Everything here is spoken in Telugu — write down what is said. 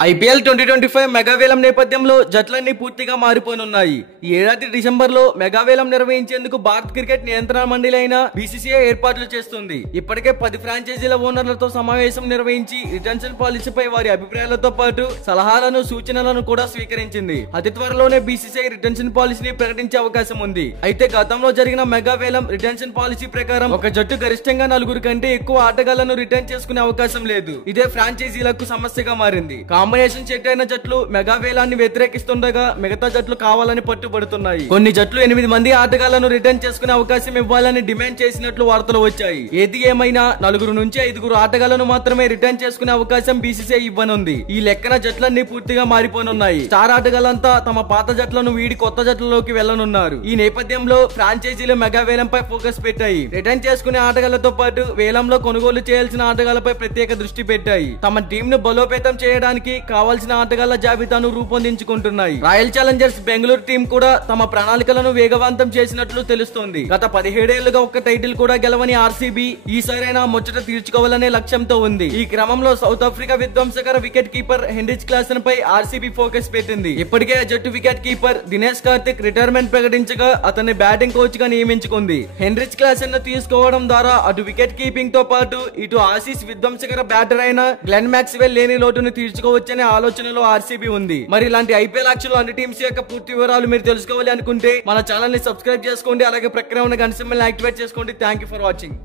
ఐపీఎల్ 2025 మెగావేలం నేపథ్యంలో జట్లన్నీ పూర్తిగా మారిపోనున్నాయి. ఈ ఏడాది డిసెంబర్లో మెగావేలం నిర్వహించేందుకు భారత్ క్రికెట్ నియంత్రణ మండలి అయిన బీసీసీఐ ఏర్పాట్లు చేస్తుంది. ఇప్పటికే 10 ఫ్రాంచైజీల ఓనర్లతో సమావేశం నిర్వహించి రిటెన్షన్ పాలసీపై వారి అభిప్రాయాలతో పాటు సలహాలను, సూచనలను కూడా స్వీకరించింది. అతి త్వరలోనే బీసీసీఐ రిటెన్షన్ పాలసీని ప్రకటించే అవకాశం ఉంది. అయితే గతంలో జరిగిన మెగావేలం రిటెన్షన్ పాలసీ ప్రకారం ఒక జట్టు గరిష్టంగా 4 కంటే ఎక్కువ ఆటగాళ్లను రిటర్న్ చేసుకునే అవకాశం లేదు. ఇదే ఫ్రాంచైజీలకు సమస్యగా మారింది. కాంబినేషన్ సెట్ అయిన జట్లు మెగావేలాన్ని వ్యతిరేకిస్తుండగా మిగతా జట్లు కావాలని పట్టుబడుతున్నాయి. కొన్ని జట్లు 8 మంది ఆటగాళ్లను రిటర్న్ చేసుకునే అవకాశం ఇవ్వాలని డిమాండ్ చేసినట్లు వార్తలు వచ్చాయి. ఏది ఏమైనా 4 నుంచి 5 ఆటగాళ్లను మాత్రమే రిటర్న్ చేసుకునే అవకాశం బీసీసీఐ ఇవ్వనుంది. ఈ లెక్కన జట్లన్నీ పూర్తిగా మారిపోనున్నాయి. స్టార్ ఆటగాళ్లంతా తమ పాత జట్లను వీడి కొత్త జట్లలోకి వెళ్లనున్నారు. ఈ నేపథ్యంలో ఫ్రాంచైజీలు మెగావేలంపై ఫోకస్ పెట్టాయి. రిటర్న్ చేసుకునే ఆటగాళ్లతో పాటు వేలంలో కొనుగోలు చేయాల్సిన ఆటగాళ్లపై ప్రత్యేక దృష్టి పెట్టాయి. తమ టీం ను బలోపేతం చేయడానికి కావాల్సిన ఆటగాళ్ల జాబితాను రూపొందించుకుంటున్నాయి. రాయల్ ఛాలెంజర్స్ బెంగళూరు టీం కూడా తమ ప్రణాళికలను వేగవంతం చేసినట్లు తెలుస్తోంది. గత 17 ఏళ్లుగా ఒక్క టైటిల్ కూడా గెలవని ఆర్సీబీ ఈసారైనా ముచ్చట తీర్చుకోవాలనే లక్ష్యంతో ఉంది. ఈ క్రమంలో సౌత్ ఆఫ్రికా విధ్వంసకర వికెట్ కీపర్ హెన్రిచ్ క్లాసెన్ పై ఆర్సీబీ ఫోకస్ పెట్టింది. ఇప్పటికే ఆ జట్టు wicket keeper Dinesh Karthik retirement ప్రకటించగా అతన్ని బ్యాటింగ్ కోచ్ గా నియమించుకుంది. హెన్రిచ్ క్లాసెన్ ను తీసుకోవడం ద్వారా అటు వికెట్ కీపింగ్ తో పాటు ఇటు ఆసీస్ విధ్వంసకర బ్యాటర్ అయిన గ్లెన్ మ్యాక్స్వెల్ లేని లోటును తీర్చుకోవచ్చనే ఆలోచనలో ఆర్సీబీ ఉంది. మరి ఇలాంటి ఐపీఎల్ యాక్షన్ అన్ని టీమ్స్ యొక్క పూర్తి వివరాలు మీరు తెలుసుకోవాలి అనుకుంటే మన ఛానల్ ని సబ్స్క్రైబ్ చేసుకోండి. అలాగే ప్రక్కన ఉన్న గంట సింబల్ ని యాక్టివేట్ చేసుకోండి. Thank you for watching.